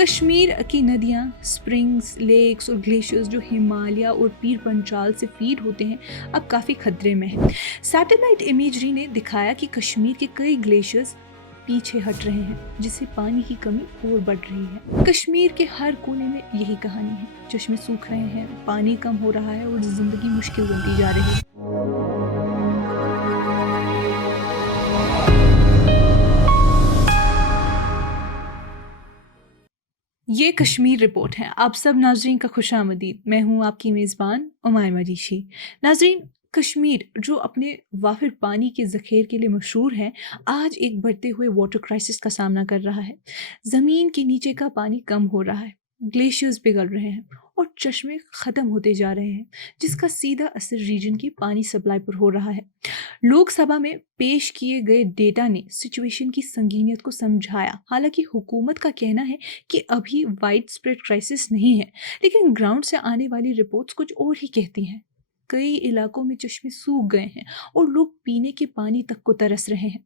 कश्मीर की नदियाँ, springs, lakes और ग्लेशियर्स जो हिमालय और पीर पंचाल से फीड होते हैं, अब काफ़ी खतरे में हैं। सैटेलाइट इमेजरी ने दिखाया कि कश्मीर के कई ग्लेशियर्स पीछे हट रहे हैं, जिससे पानी की कमी और बढ़ रही है। कश्मीर के हर कोने में यही कहानी है। चश्मे सूख रहे हैं, पानी कम हो रहा है और जिंदगी मुश्किल बनती जा रही है। ये कश्मीर रिपोर्ट है। आप सब नाजरीन का खुशामदीद। मैं हूँ आपकी मेज़बान उमायमा ऋषि। नाजरीन, कश्मीर जो अपने वाफिर पानी के ज़ख़ीर के लिए मशहूर है, आज एक बढ़ते हुए वाटर क्राइसिस का सामना कर रहा है। ज़मीन के नीचे का पानी कम हो रहा है, ग्लेशियर्स पिघल रहे हैं और चश्मे ख़त्म होते जा रहे हैं, जिसका सीधा असर रीजन की पानी सप्लाई पर हो रहा है। लोकसभा में पेश किए गए डेटा ने सिचुएशन की संगीनियत को समझाया। हालांकि हुकूमत का कहना है कि अभी वाइड स्प्रेड क्राइसिस नहीं है, लेकिन ग्राउंड से आने वाली रिपोर्ट्स कुछ और ही कहती हैं। कई इलाकों में चश्मे सूख गए हैं और लोग पीने के पानी तक को तरस रहे हैं।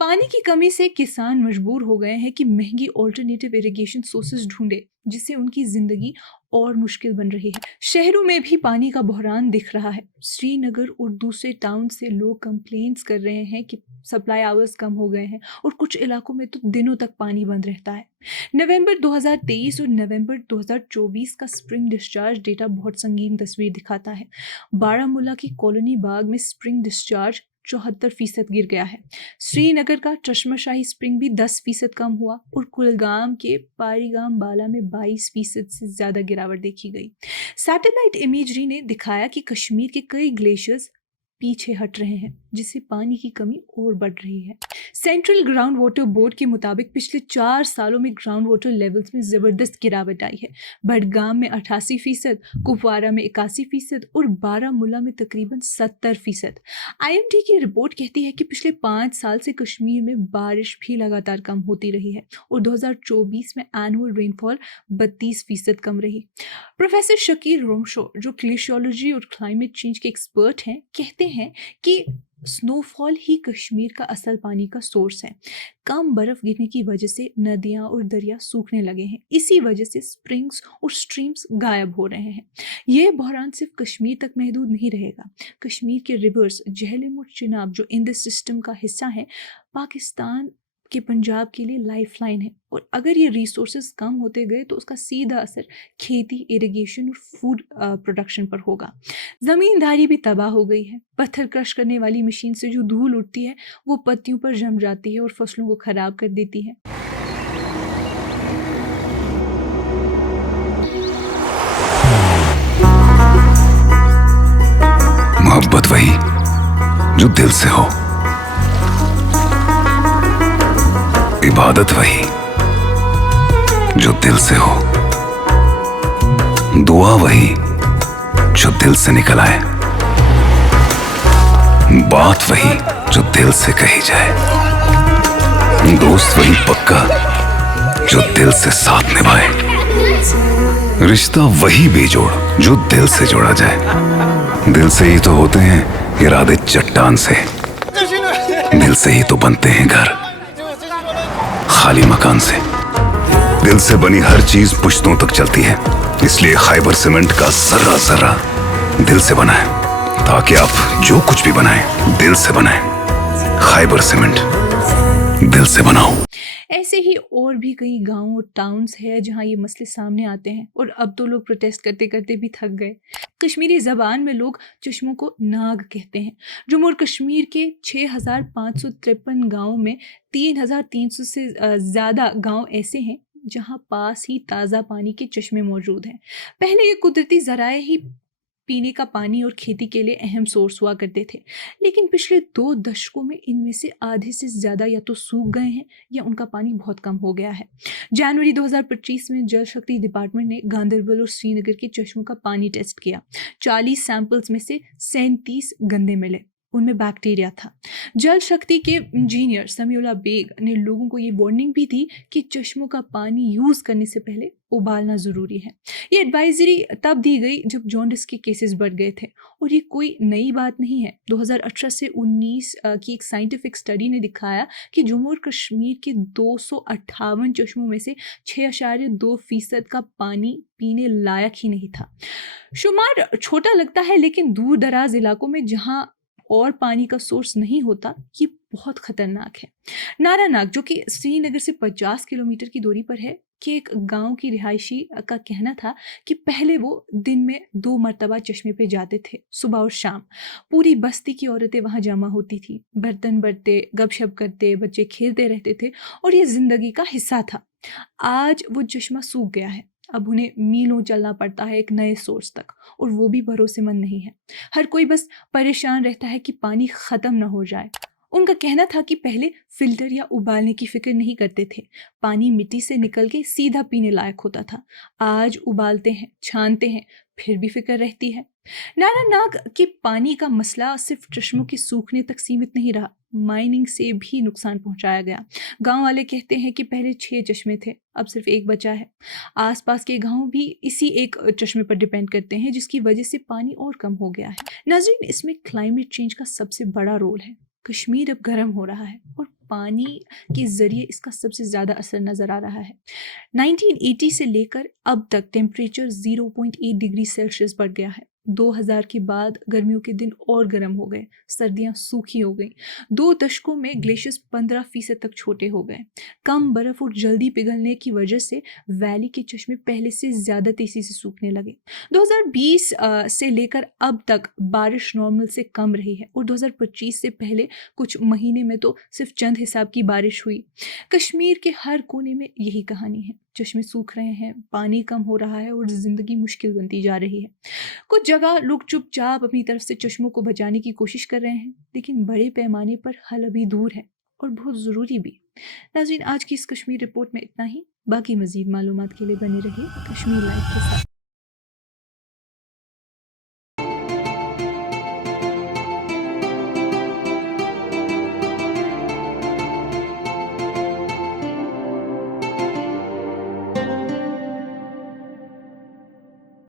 पानी की कमी से किसान मजबूर हो गए हैं कि महंगी ऑल्टरनेटिव इरिगेशन सोर्सेज ढूंढे, जिससे उनकी जिंदगी और मुश्किल बन रही है। शहरों में भी पानी का बहरान दिख रहा है। श्रीनगर और दूसरे टाउन से लोग कंप्लेंट्स कर रहे हैं कि सप्लाई आवर्स कम हो गए हैं और कुछ इलाकों में तो दिनों तक पानी बंद रहता है। नवंबर 2023 और नवंबर 2024 का स्प्रिंग डिस्चार्ज डेटा बहुत संगीन तस्वीर दिखाता है। बारामूला की कॉलोनी बाग में स्प्रिंग डिस्चार्ज 74% गिर गया है। श्रीनगर का चश्मशाही स्प्रिंग भी 10% कम हुआ और कुलगाम के पारीगाम बाला में 22% से ज़्यादा गिरावट देखी गई। सैटेलाइट इमेजरी ने दिखाया कि कश्मीर के कई ग्लेशियर्स पीछे हट रहे हैं, जिससे पानी की कमी और बढ़ रही है। सेंट्रल ग्राउंड वाटर बोर्ड के मुताबिक पिछले 4 सालों में ग्राउंड वाटर लेवल्स में ज़बरदस्त गिरावट आई है। बडगाम में 88%, कुपवारा में 81% और बारामूला में तकरीबन 70%। IMD की रिपोर्ट कहती है कि पिछले 5 साल से कश्मीर में बारिश भी लगातार कम होती रही है और 2024 में एनुअल रेनफॉल 32% कम रही। प्रोफेसर शकील रोमशो, जो ग्लेशियोलॉजी और क्लाइमेट चेंज के एक्सपर्ट हैं, कहते हैं कि स्नोफॉल ही कश्मीर का असल पानी का सोर्स है। कम बर्फ गिरने की वजह से नदियां और दरिया सूखने लगे हैं। इसी वजह से स्प्रिंग्स और स्ट्रीम्स गायब हो रहे हैं। यह बहरान सिर्फ कश्मीर तक महदूद नहीं रहेगा। कश्मीर के रिवर्स झेलम और चिनाब, जो इंडस सिस्टम का हिस्सा है, पाकिस्तान के पंजाब के लिए लाइफलाइन है। और अगर ये रिसोर्सेज कम होते गए तो उसका सीधा असर खेती, इरिगेशन और फूड प्रोडक्शन पर होगा। ज़मींदारी भी तबाह हो गई है। पत्थर क्रश करने वाली मशीन से जो धूल उठती है, वो पत्तियों पर जम जाती है और फसलों को खराब कर देती है। मोहब्बत वही जो दिल से हो, इबादत वही जो दिल से हो, दुआ वही जो दिल से निकल आए, बात वही जो दिल से कही जाए, दोस्त वही पक्का जो दिल से साथ निभाए, रिश्ता वही बेजोड़ जो दिल से जोड़ा जाए। दिल से ही तो होते हैं इरादे चट्टान से, दिल से ही तो बनते हैं घर खाली मकान से। दिल से बनी हर चीज पुश्तों तक चलती है, इसलिए खैबर सीमेंट का जर्रा जर्रा दिल से बना है, ताकि आप जो कुछ भी बनाएं दिल से बनाएं। खैबर सीमेंट, दिल से बनाओ। ऐसे ही और भी कई गांव और टाउन्स है जहां ये मसले सामने आते हैं और अब तो लोग प्रोटेस्ट करते करते भी थक गए। कश्मीरी ज़बान में लोग चश्मों को नाग कहते हैं। जम्मू और कश्मीर के 6,553 गाँव में 3,300 से ज़्यादा गांव ऐसे हैं जहां पास ही ताज़ा पानी के चश्मे मौजूद हैं। पहले ये कुदरती ज़राए ही पीने का पानी और खेती के लिए अहम सोर्स हुआ करते थे, लेकिन पिछले 2 दशकों में इनमें से आधे से ज़्यादा या तो सूख गए हैं या उनका पानी बहुत कम हो गया है। जनवरी 2025 में जल शक्ति डिपार्टमेंट ने गांदरबल और श्रीनगर के चश्मों का पानी टेस्ट किया। 40 सैंपल्स में से 37 गंदे मिले। उनमें बैक्टीरिया था। जल शक्ति के इंजीनियर समीउल्लाह बेग ने लोगों को ये वार्निंग भी दी कि चश्मों का पानी यूज़ करने से पहले उबालना ज़रूरी है। ये एडवाइजरी तब दी गई जब जॉन्डिस के केसेस बढ़ गए थे, और ये कोई नई बात नहीं है। 2018 से 19 की एक साइंटिफिक स्टडी ने दिखाया कि जम्मू और कश्मीर के 258 चश्मों में से 6.2% का पानी पीने लायक ही नहीं था। शुमार छोटा लगता है, लेकिन दूर दराज इलाकों में जहाँ और पानी का सोर्स नहीं होता, ये बहुत खतरनाक है। नारानाग, जो कि श्रीनगर से 50 किलोमीटर की दूरी पर है, कि एक गांव की रिहायशी का कहना था कि पहले वो दिन में 2 मरतबा चश्मे पे जाते थे, सुबह और शाम। पूरी बस्ती की औरतें वहां जमा होती थी, बर्तन बरते, गपशप करते, बच्चे खेलते रहते थे, और ये जिंदगी का हिस्सा था। आज वो चश्मा सूख गया है। अब उन्हें मीलों चलना पड़ता है एक नए सोर्स तक, और वो भी भरोसेमंद नहीं है। हर कोई बस परेशान रहता है कि पानी ख़त्म ना हो जाए। उनका कहना था कि पहले फ़िल्टर या उबालने की फ़िक्र नहीं करते थे। पानी मिट्टी से निकल के सीधा पीने लायक होता था। आज उबालते हैं, छानते हैं, फिर भी फ़िक्र रहती है। नारानाग के पानी का मसला सिर्फ चश्मों के सूखने तक सीमित नहीं रहा, माइनिंग से भी नुकसान पहुंचाया गया। गांव वाले कहते हैं कि पहले 6 चश्मे थे, अब सिर्फ एक बचा है। आसपास के गांव भी इसी एक चश्मे पर डिपेंड करते हैं, जिसकी वजह से पानी और कम हो गया है। नाज़रीन, इसमें क्लाइमेट चेंज का सबसे बड़ा रोल है। कश्मीर अब गर्म हो रहा है, और पानी के ज़रिए इसका सबसे ज़्यादा असर नज़र आ रहा है। 1980 से लेकर अब तक टेम्परेचर 0.8 डिग्री सेल्सियस बढ़ गया है। 2000 के बाद गर्मियों के दिन और गर्म हो गए, सर्दियां सूखी हो गई। 2 दशकों में ग्लेशियर्स 15% तक छोटे हो गए। कम बर्फ और जल्दी पिघलने की वजह से वैली के चश्मे पहले से ज़्यादा तेज़ी से सूखने लगे। 2020 से लेकर अब तक बारिश नॉर्मल से कम रही है, और 2025 से पहले कुछ महीने में तो सिर्फ चंद हिसाब की बारिश हुई। कश्मीर के हर कोने में यही कहानी है। चश्मे सूख रहे हैं, पानी कम हो रहा है, और ज़िंदगी मुश्किल बनती जा रही है। कुछ जगह लोग चुपचाप अपनी तरफ से चश्मों को बचाने की कोशिश कर रहे हैं, लेकिन बड़े पैमाने पर हल अभी दूर है, और बहुत ज़रूरी भी। नाज़रीन, आज की इस कश्मीर रिपोर्ट में इतना ही। बाकी मज़ीद मालूमात के लिए बने रहिए कश्मीर लाइव के साथ।